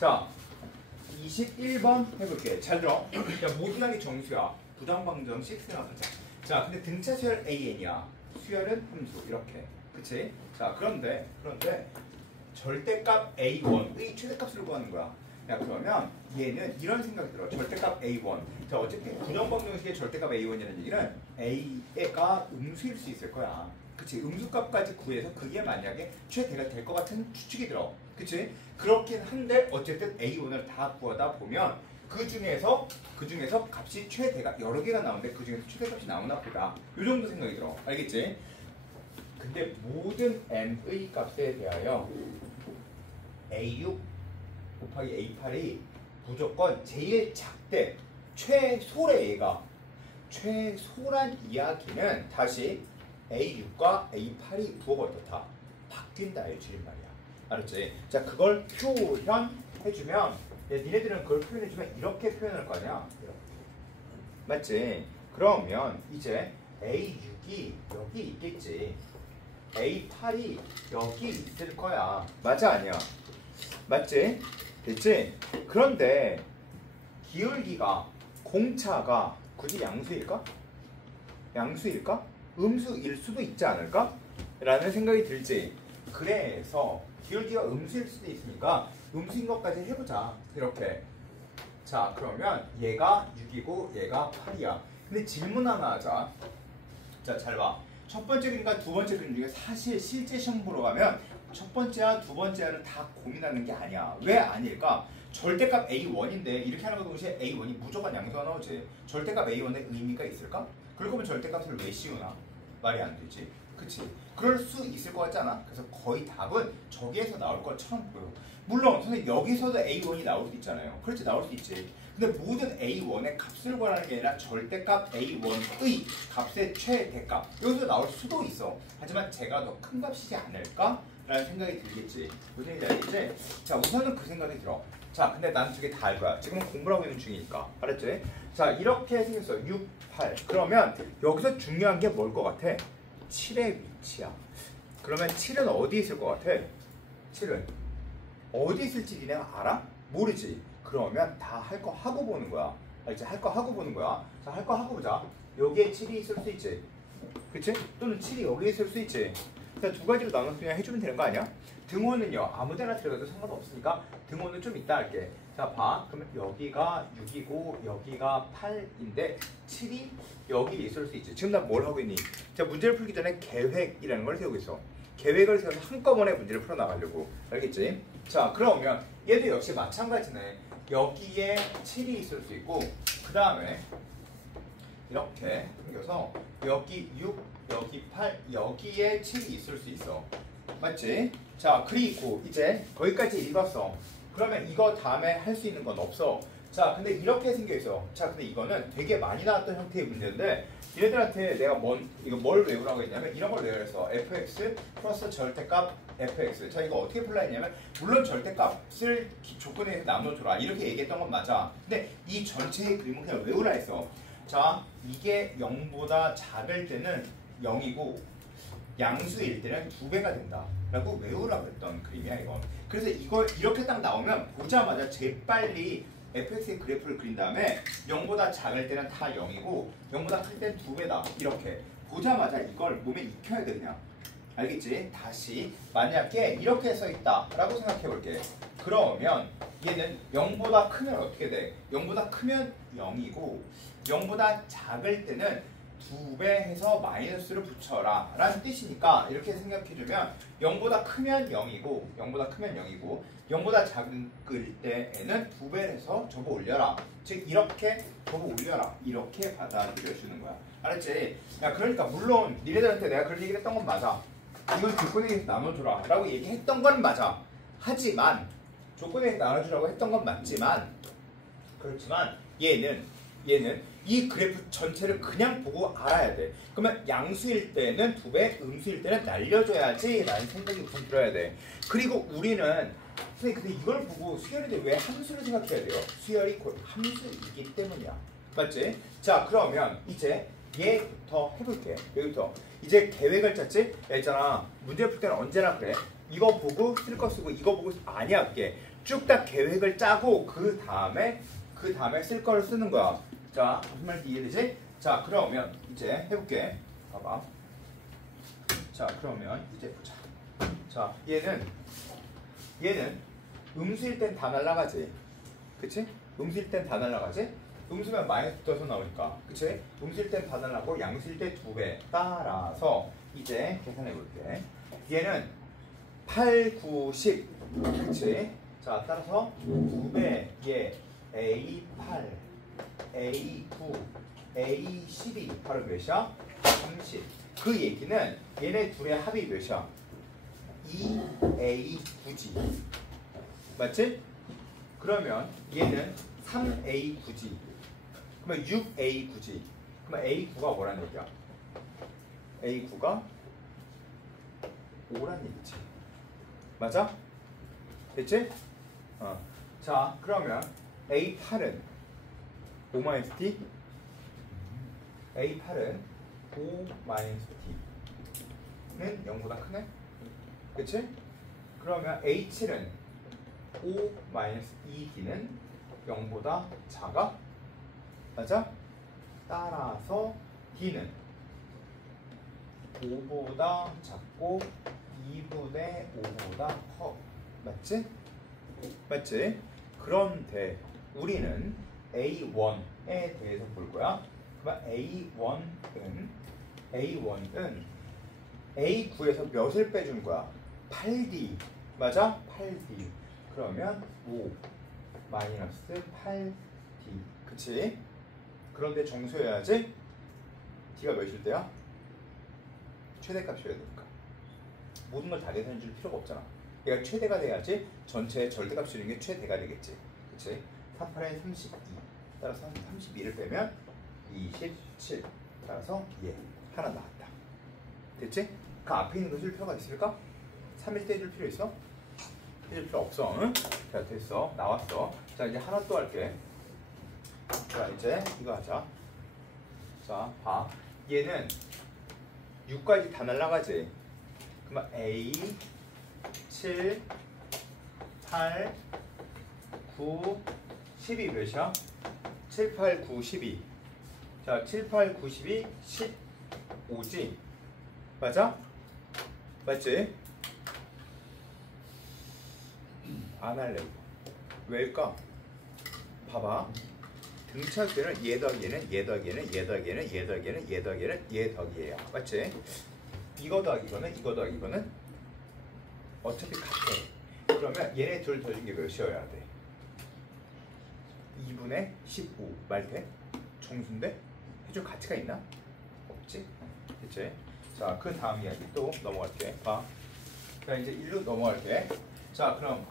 자 21번 해볼게. 잘 들어. 야, 모든 게 정수야. 부당방정 6 나가자. 자, 근데 등차 수열 AN이야. 수열은 함수. 이렇게. 그치? 자, 그런데 절대값 A1의 최대값을 구하는 거야. 야, 그러면 얘는 이런 생각이 들어. 절대값 A1. 자, 어차피 부정방정식의 절대값 A1이라는 얘기는 A가 음수일 수 있을 거야. 그치? 음수값까지 구해서 그게 만약에 최대가 될 것 같은 추측이 들어. 그치? 그렇긴 한데 어쨌든 A1을 다 구하다 보면 그 중에서 값이 최대가 여러 개가 나오는데 그 중에서 최대값이 나오나 보다. 이 정도 생각이 들어. 알겠지? 근데 모든 n의 값에 대하여 A6 곱하기 A8이 무조건 제일 작대 최소래. 얘가 최소란 이야기는 다시 A6과 A8이 부호가 어떻다? 바뀐다. 이 줄임말이야. 알았지? 자, 그걸 표현해주면 니네들은 그걸 표현해주면 이렇게 표현할 거 아니야? 이렇게. 맞지? 그러면 이제 A6이 여기 있겠지. A8이 여기 있을 거야. 맞아 아니야? 맞지? 됐지? 그런데 기울기가 공차가 굳이 양수일까? 양수일까? 음수일 수도 있지 않을까? 라는 생각이 들지. 그래서 기울기가 음수일 수도 있으니까 음수인 것까지 해보자. 이렇게. 자, 그러면 얘가 6이고 얘가 8이야. 근데 질문 하나 하자. 자, 잘 봐. 첫 번째 그림과 두 번째 그림 중에 사실 실제 시험 보러 가면 첫 번째와 두 번째와는 다 고민하는 게 아니야. 왜 아닐까? 절대값 A1인데 이렇게 하는 것 동시에 A1이 무조건 양수가 나오지. 절대값 A1의 의미가 있을까? 그럴 거면 절대값을 왜 씌우나? 말이 안 되지. 그치? 그럴 수 있을 것 같지 않아? 그래서 거의 답은 저기에서 나올 것처럼 보여. 물론 선생님 여기서도 A1이 나올 수도 있잖아요. 그렇지, 나올 수 있지. 근데 모든 A1의 값을 구하는 게 아니라 절대값 A1의 값의 최대값 여기서 나올 수도 있어. 하지만 제가 더 큰 값이지 않을까? 라는 생각이 들겠지. 무슨 얘기인지 알겠지? 자, 우선은 그 생각이 들어. 자, 근데 난 두 개 다 할 거야. 지금은 공부를 하고 있는 중이니까. 알았지? 자, 이렇게 생겼어. 6, 8. 그러면 여기서 중요한 게 뭘 것 같아? 7의 위치야. 그러면 7은 어디 있을 것 같아? 7은 어디 있을지 니네가 알아? 모르지. 그러면 다 할 거 하고 보는 거야. 알지? 할 거 하고 보는 거야. 자, 할 거 하고 보자. 여기에 7이 있을 수 있지. 그치? 또는 7이 여기에 있을 수 있지. 자, 두 가지로 나눠서 그냥 해주면 되는 거 아니야? 등호는요, 아무 데나 들어가도 상관없으니까 등호는 좀 이따 할게. 자, 봐. 그러면 여기가 6이고 여기가 8인데 7이 여기 있을 수 있지. 지금 난 뭘 하고 있니? 자, 문제를 풀기 전에 계획이라는 걸 세우고 있어. 계획을 세워서 한꺼번에 문제를 풀어나가려고. 알겠지? 자, 그러면 얘도 역시 마찬가지네. 여기에 7이 있을 수 있고 그 다음에 이렇게 생겨서 여기 6, 여기 8, 여기에 7이 있을 수 있어. 맞지? 자, 그리고 이제 거기까지 읽었어. 그러면 이거 다음에 할 수 있는 건 없어. 자, 근데 이렇게 생겨있어. 자, 근데 이거는 되게 많이 나왔던 형태의 문제인데 얘네들한테 내가 이거 뭘 외우라고 했냐면 이런 걸 외우랬어. fx 플러스 절대값 fx. 자, 이거 어떻게 풀라 했냐면 물론 절대값을 조건에 나눠줘라 이렇게 얘기했던 건 맞아. 근데 이 전체의 그림은 그냥 외우라 했어. 자, 이게 0보다 작을 때는 0이고 양수일 때는 2배가 된다 라고 외우라고 했던 그림이야 이건. 그래서 이걸 이렇게 딱 나오면 보자마자 재빨리 fx의 그래프를 그린 다음에 0보다 작을 때는 다 0이고 0보다 클 때는 2배다 이렇게 보자마자 이걸 몸에 익혀야 돼 그냥. 알겠지? 다시 만약에 이렇게 써있다 라고 생각해 볼게. 그러면 얘는 0보다 크면 어떻게 돼? 0보다 크면 0이고 0보다 작을 때는 2배 해서 마이너스를 붙여라 라는 뜻이니까 이렇게 생각해주면 0보다 크면 0이고 0보다 크면 0이고 0보다 작을 때에는 2배 해서 접어 올려라. 즉 이렇게 접어 올려라 이렇게 받아들여주는 거야. 알았지? 야, 그러니까 물론 니네들한테 내가 그런 얘기를 했던 건 맞아. 이걸 조건에 의해서 나눠주라 라고 얘기했던 건 맞아. 하지만 조건에 의해서 나눠주라고 했던 건 맞지만 그렇지만 얘는 이 그래프 전체를 그냥 보고 알아야 돼. 그러면 양수일 때는 2배, 음수일 때는 날려줘야지 라는 생각이 우선 들어야 돼. 그리고 우리는 선생님 근데 이걸 보고 수열인데 왜 함수를 생각해야 돼요? 수열이 곧 함수이기 때문이야. 맞지? 자, 그러면 이제 얘부터 해볼게. 여기부터 이제 계획을 짰지? 야, 있잖아 문제 풀 때는 언제나 그래. 이거 보고 쓸 거 쓰고 이거 보고 아니야 그게. 쭉 다 계획을 짜고 그 다음에 쓸 걸 쓰는 거야. 자, 무슨 말인지 이해되지? 자, 그러면 이제 해볼게. 봐봐. 자, 그러면 이제 보자. 자, 얘는 음수일 땐 다 날라가지. 그치? 음수일 땐 다 날라가지? 음수면 마이너스 붙어서 나오니까. 그치? 음수일 땐 다 날라가고 양수일 때 2배. 따라서 이제 계산해 볼게. 얘는 8, 9, 10. 그치? 자, 따라서 2배 얘 A8, A9, A12 바로 몇이야? 30. 그 얘기는 얘네 둘의 합이 몇이야? 2A9지. 맞지? 그러면 얘는 3A9지. 그러면 6A9지. 그러면 A9가 뭐라는 얘기야? A9가 5란 얘기지. 맞아? 됐지? 자, 그러면 A8은 5-T? A8은 5-T는 0보다 크네? 그치? 그러면 A7은 5-2D는 0보다 작아? 맞아? 따라서 D는 5보다 작고 2분의 5보다 커. 맞지? 맞지? 그런데 우리는 A1에 대해서 볼 거야. 그럼 A1은 A9에서 몇을 빼준 거야? 8D. 맞아? 8D. 그러면 5 마이너스 8D. 그치? 그런데 정수해야지. D가 몇일 때야? 최대값이어야 되니까. 모든 걸 다 계산해 줄 필요가 없잖아. 얘가 최대가 돼야지 전체의 절대값이 있는 게 최대가 되겠지. 그치? 38에 32. 따라서 32를 빼면 27. 따라서 얘 하나 나왔다. 됐지? 그 앞에 있는 거 줄 필요가 있을까? 3일 때 해줄 필요 있어? 해줄 필요 없어. 응? 자, 됐어. 나왔어. 자, 이제 하나 또 할게. 자, 이제 이거 하자. 자, 봐. 얘는 6까지 다 날라가지. 그러면 A 7, 8, 9, 12 몇이야? 7, 8, 9, 12. 자, 7, 8, 9, 12, 15지? 맞아? 맞지? 안 할래. 왜일까? 봐봐. 등차할 때는 얘 더하기 얘는 얘 더하기 얘는 얘 더하기 얘는 얘 더하기 얘는 얘 더하기 얘는 얘 더하기 얘야. 맞지? 이거 더하기 이거는 이거 더하기 이거는 어차피 같아. 그러면 얘네 둘 더해준 게 몇이어야 돼? 2분의 15 말 돼? 정수인데? 해줄 가치가 있나? 없지? 그치? 자, 그 다음 이야기 또 넘어갈게. 봐. 자, 이제 1로 넘어갈게. 자, 그럼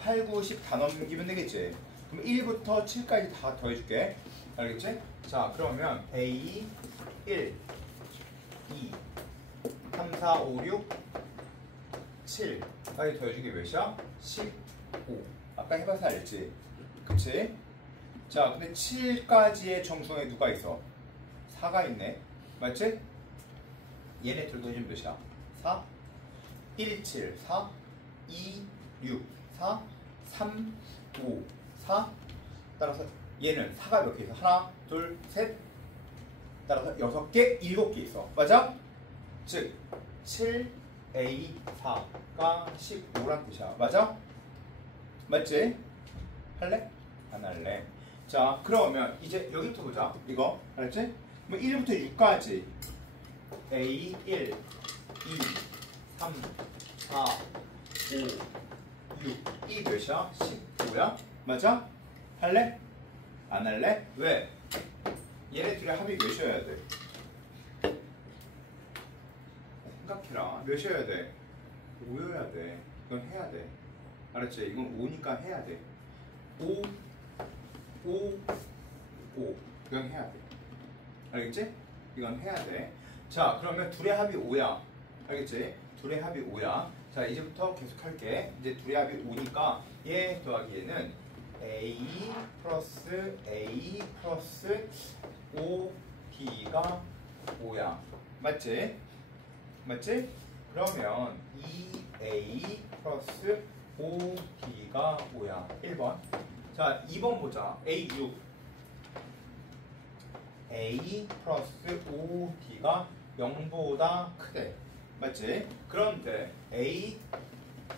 8, 9, 10 다 넘기면 되겠지? 그럼 1부터 7까지 다 더해줄게. 알겠지? 자, 그러면 A 1, 2, 3, 4, 5, 6, 7까지 더해준 게 몇이야? 15. 아까 해봐서 알지? 그치? 자, 근데 7까지의 정수에 누가 있어? 4가 있네. 맞지? 얘네 둘 더해주면 몇이야? 4, 1, 7, 4, 2, 6, 4, 3, 5, 4. 따라서 얘는 4가 몇 개 있어? 하나, 둘, 셋. 따라서 6개, 7개 있어. 맞아? 즉 7A4가 15란 뜻이야. 맞아? 맞지? 할래? 안 할래? 자, 그러면 이제 여기부터 보자. 이거 알았지? 뭐 1부터 6까지 A1, 2, 3, 4, 5, 6 이 몇이야? 15야? 맞아? 할래? 안 할래? 왜? 얘네 둘의 합이 몇이어야 돼? 생각해라. 몇이어야 돼? 5여야 돼. 이건 해야 돼. 알았지? 이건 5니까 해야 돼. 5, 5, 5. 이건 해야 돼. 알겠지? 이건 해야 돼. 자, 그러면 둘의 합이 5야. 알겠지? 둘의 합이 5야. 자, 이제부터 계속 할게. 이제 둘의 합이 5니까 얘 더하기 얘는 A 플러스 A 플러스 5B가 5야. 맞지? 맞지? 그러면 2A 플러스 5D가 5야. 1번. 자, 2번 보자. A6. A 플러스 5D가 0보다 크대. 맞지? 그런데 A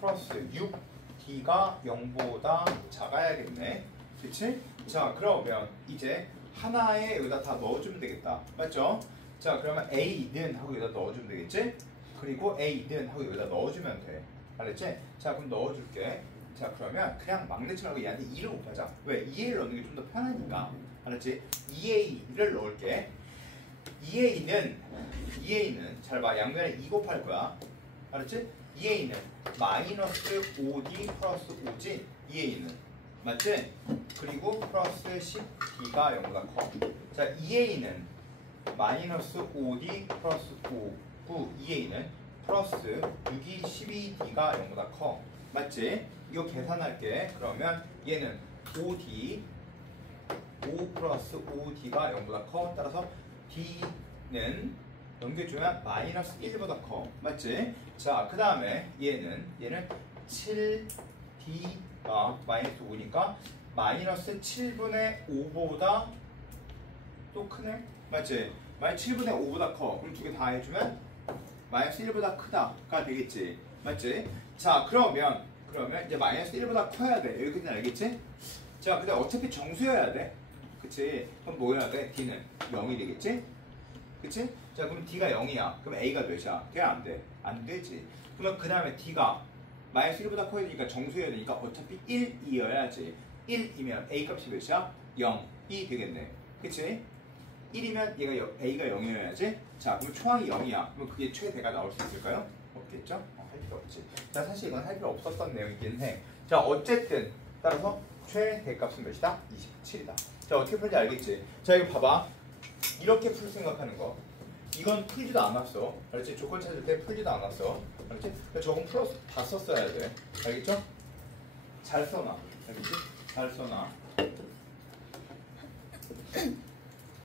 플러스 6D가 0보다 작아야겠네. 그치? 자, 그러면 이제 하나에 여기다 다 넣어주면 되겠다. 맞죠? 자, 그러면 A는 하고 여기다 넣어주면 되겠지? 그리고 A는 하고 여기다 넣어주면 돼. 알았지? 자, 그럼 넣어줄게. 자, 그러면 그냥 막 넣지 말고 얘한테 2를 곱하자. 왜? 2A를 넣는 게 좀 더 편하니까. 알았지? 2A를 넣을게. 2A는 잘 봐. 양면에 2 곱할 거야. 알았지? 2A는 마이너스 5D 플러스 5지? 2A는. 맞지? 그리고 플러스 10D가 0보다 커. 자, 2A는 마이너스 5D 플러스 5구 2A는 플러스 6이 12D가 0보다 커. 맞지? 이거 계산할게. 그러면 얘는 5D 5 플러스 5D가 0보다 커. 따라서 D는 넘겨주면 마이너스 1보다 커. 맞지? 자, 그 다음에 얘는 7D가 마이너스 5니까 마이너스 7분의 5보다 또 크네? 맞지? 마이너스 7분의 5보다 커. 그럼 두 개 다 해주면 마이너스 1보다 크다가 되겠지. 맞지? 자, 그러면 이제 마이너스 1보다 커야 돼. 여기까지는 알겠지? 자, 근데 어차피 정수여야 돼. 그치? 그럼 뭐 해야 돼? D는 0이 되겠지? 그치? 자, 그럼 D가 0이야. 그럼 A가 몇이야? 돼? 안 돼? 안 되지. 그러면 그 다음에 D가 마이너스 1보다 커야 되니까 정수여야 되니까 어차피 1이어야지. 1이면 A 값이 몇이야? 0이 되겠네. 그치? 1이면 A가 0이어야지. 자, 그럼 초항이 0이야. 그럼 그게 최대가 나올 수 있을까요? 없겠죠? 할 필요 없지. 자, 사실 이건 할 필요 없었던 내용이긴 해. 자, 어쨌든 따라서 최대값은 몇이다? 27이다. 자, 어떻게 풀지 알겠지? 자, 이거 봐봐. 이렇게 풀 생각하는 거. 이건 풀지도 않았어. 알았지? 조건 찾을 때 풀지도 않았어. 알았지? 저건 플러스 다 썼어야 돼. 알겠죠? 잘 써놔. 알겠지? 잘 써놔.